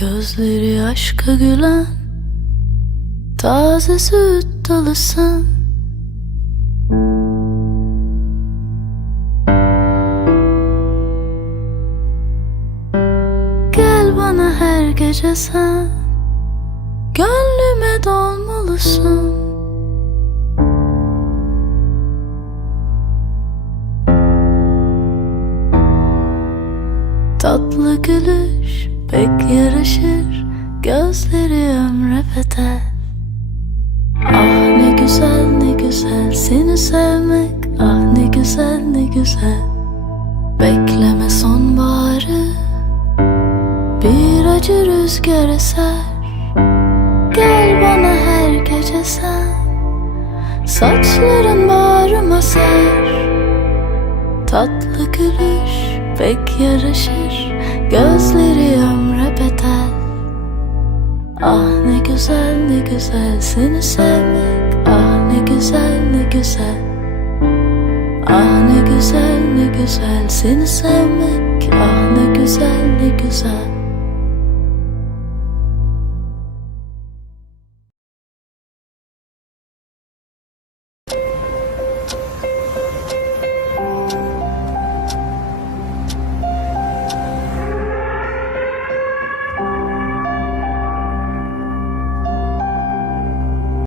Gözleri aşka gülen taze süt dalısın. Gel bana her gece sen, gönlüme dolmalısın. Tatlı gülüş pek yaraşır, gözleri ömre bedel. Ah ne güzel ne güzel seni sevmek, ah ne güzel ne güzel. Bekleme sonbaharı, bir acı rüzgar eser. Gel bana her gece sen, saçların bağrıma ser. Tatlı gülüş pek yaraşır, gözleri ömre bedel. Ah ne güzel ne güzel seni sevmek, ah ne güzel ne güzel. Ah ne güzel ne güzel seni sevmek, ah ne güzel ne güzel.